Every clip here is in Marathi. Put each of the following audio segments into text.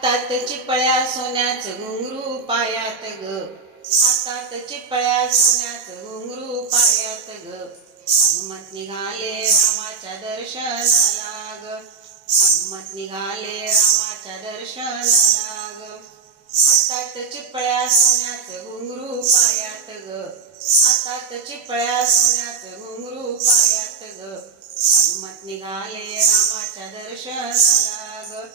हातात चिपळ्या सोन्याचं घुंगरू पायात ग. हातात चिपळ्या सोन्याचं घुंगरू पायात ग. हनुमत निघाले रामाच्या दर्शनाला ग. हनुमत निघाले रामाच्या दर्शनाला ग. हातात चिपळ्या सोन्याचं घुंगरू पायात ग. हातात चिपळ्या सोन्याचं घुंगरू पायात ग. हनुमत निघाले रामाच्या दर्शनाला ग.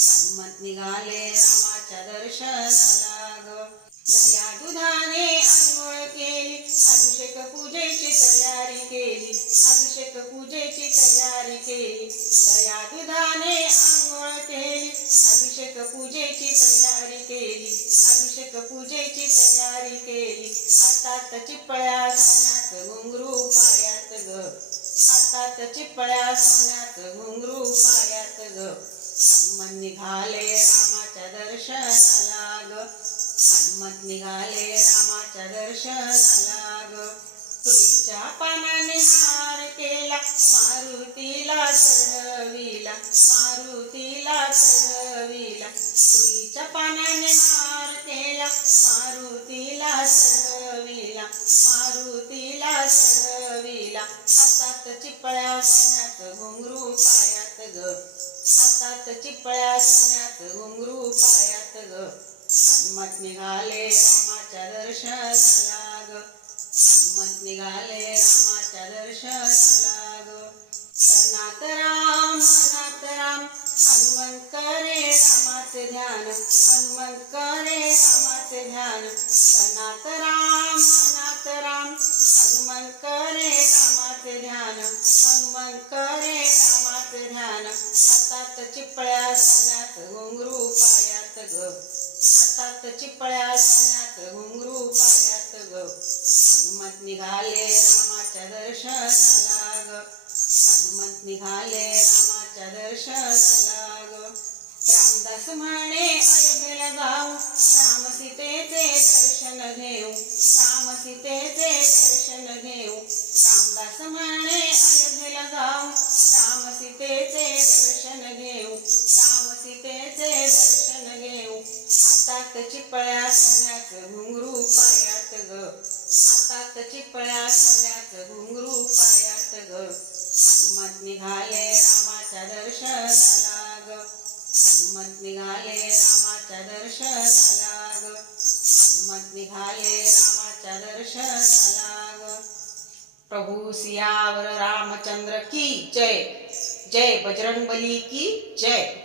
हनुमत निघाले रामाच्या दर्शनाला ग दया दुधाने आंघोळ केली अभिषेक पूजेची तयारी केली अभिषेक पूजेची तयारी केली. दया दुधाने आंघोळ केली अभिषेक पूजेची तयारी केली अभिषेक पूजेची तयारी केली. हातात चिपळ्या सोन्यात घुंगरू पायात ग. हातात चिपळ्या सोन्यात घुंगरू पायात ग. हनुमत निघाले रामाच्या दर्शनाला ग हनुमत निघाले रामाच्या दर्शनाला ग तुमच्या पानाने हार केला मारुतीला चढविला मारुतीला चढविला. तुळीच्या पानाने हार केला मारुतीला चढविला मारुतीला चढविला. हातात चिपळ्या सोन्यात घुंगरू पायात ग. हातात चिपळ्या सोन्यात घुंगरू पायात ग. हनुमत निघाले रामाच्या दर्शनाला ग. हनुमत निघाले रामाच्या दर्शनाला ग. सनात राम मनात राम हनुमंत करे रामाचे ध्यान हनुमंत करे रामाचे ध्यान. सनात राम मनात राम रामाचे ध्यान हनुमान करे रामाचे ध्यान. हातात चिपळ्या सोन्यात घुंगरू पायात ग. हातात चिपळ्या सोन्यात घुंगरू पायात ग. हनुमत निघाले रामाच्या दर्शनाला ग. हनुमत निघाले रामाच्या दर्शनाला ग. रामदास म्हणे अयोध्येला जाऊ. राम सीतेचे दर्शन घेऊ. राम सीतेचे दर्शन घेऊ. बस म्हणे अयोध्येला जाऊ राम सीतेचे दर्शन घेऊ राम सीतेचे दर्शन घेऊ. हातात चिपळ्या सोन्याचं घुंगरू पायात ग. हातात चिपळ्या सोन्याचं घुंगरू पायात ग. हनुमत निघाले रामाच्या दर्शनाला ग. हनुमत निघाले रामाच्या दर्शनाला ग. हनुमत निघाले रामाच्या दर्शनाला प्रभु सियावर रामचंद्र की जय। जय बजरंग बली की जय।